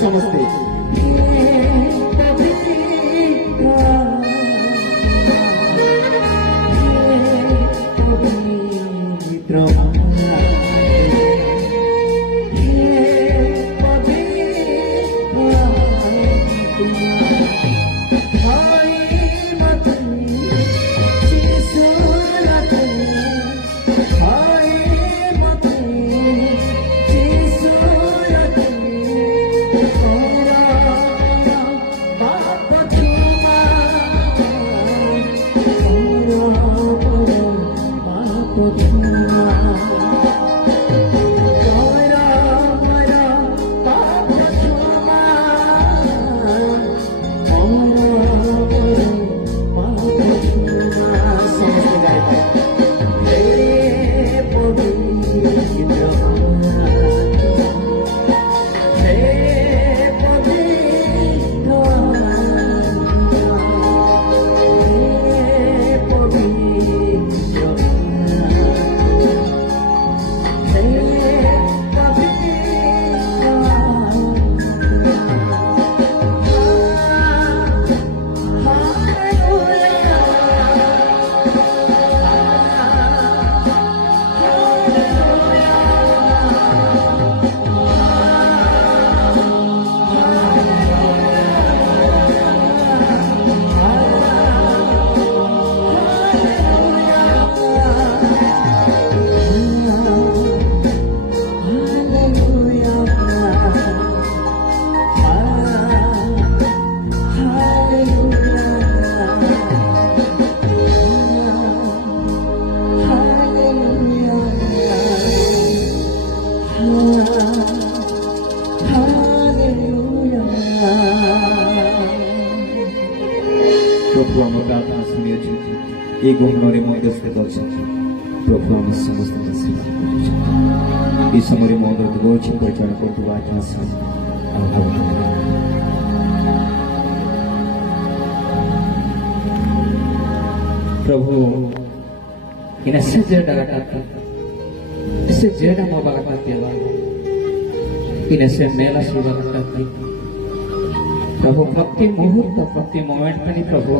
समस्ते प्रभु आम प्रार्थना शुणी ये गहन मध्यस्थ दर्शन प्रभु आम समस्त ये समय मंदिर रोज परिचालन कर प्रभु इन से जेड़ा मोबागा इन से मेला सेवा प्रभु प्रति मुहूर्त प्रति मोमेंट में प्रभु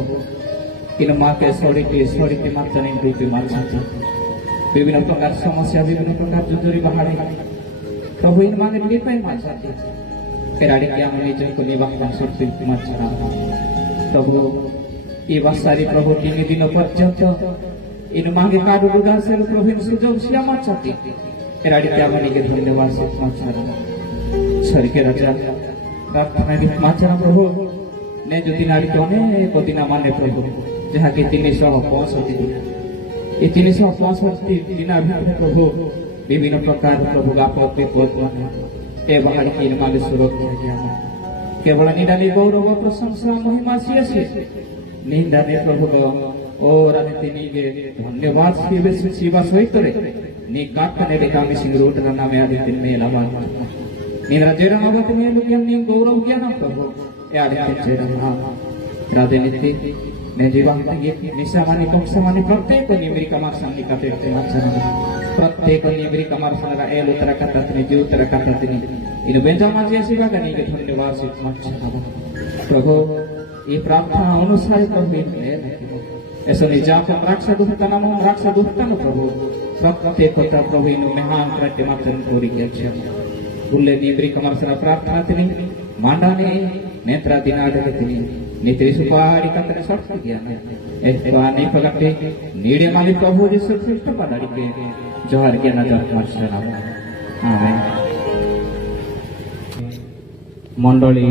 इन माँ के ईश्वरी के मात्र विभिन्न प्रकार समस्या विभिन्न प्रकार जुजुरी बाहरी प्रभु इन माँ के माचाड़ी क्या निज को निवास शक्ति माचा प्रभु ये बसारी प्रभु 3 दिन पर्यंत इन माँ के कारुगा से प्रभु इन सुजोग श्याम माचाती क्या के धन्यवाद स्वर्ग राजा प्रार्थना माचना प्रभु ने जो दिन अनेक दिन माने प्रभु जहाँकि 365 दिन ये 365 दिन प्रभु विभिन्न प्रकार प्रभु आपद विपद ए बाहर की मागे सुरक्षा केवल निदानी गौरव प्रशंसा महिमा सी निंदा ने प्रभु और धन्यवाद शिवा सहित नी काकने कामी सिंह रोड नामे आदित्य मेला निंद्रा जेरम आवत में लुकियन नी गौरव ज्ञान प्रभु यादित्य जेरम राधे नित्य ने जीवन ये निशामानी पंक्षमानी प्रत्येक निमरी कमार सामने का तेरे माचना प्रत्येक निमरी कमार सामने एल उत्तरा का तत्ने जीव उत्तरा का तत्ने इन बेंजामा जैसी बात नहीं के धन्यवाद से माचना प्रभु ये प्रार्थना अनुसार प्रभु ने ऐसा निजात रक्षा दुष्टा नाम रक्षा दुष्टा न प्रभु प्रत्येक प्रभु इन महान कृत्य माचन कोरी के अच्छा बुल्ले निमरी कमार सामने प्रार्थना तिनी मांडाने नेत्रा दिनाडे नित्य सुपारी कतने सत्य ज्ञान एतवानी पलटे नीडे माली प्रभु जिससे श्रेष्ठ पदारी के जोहर ज्ञान दर्शन आमेन मंडली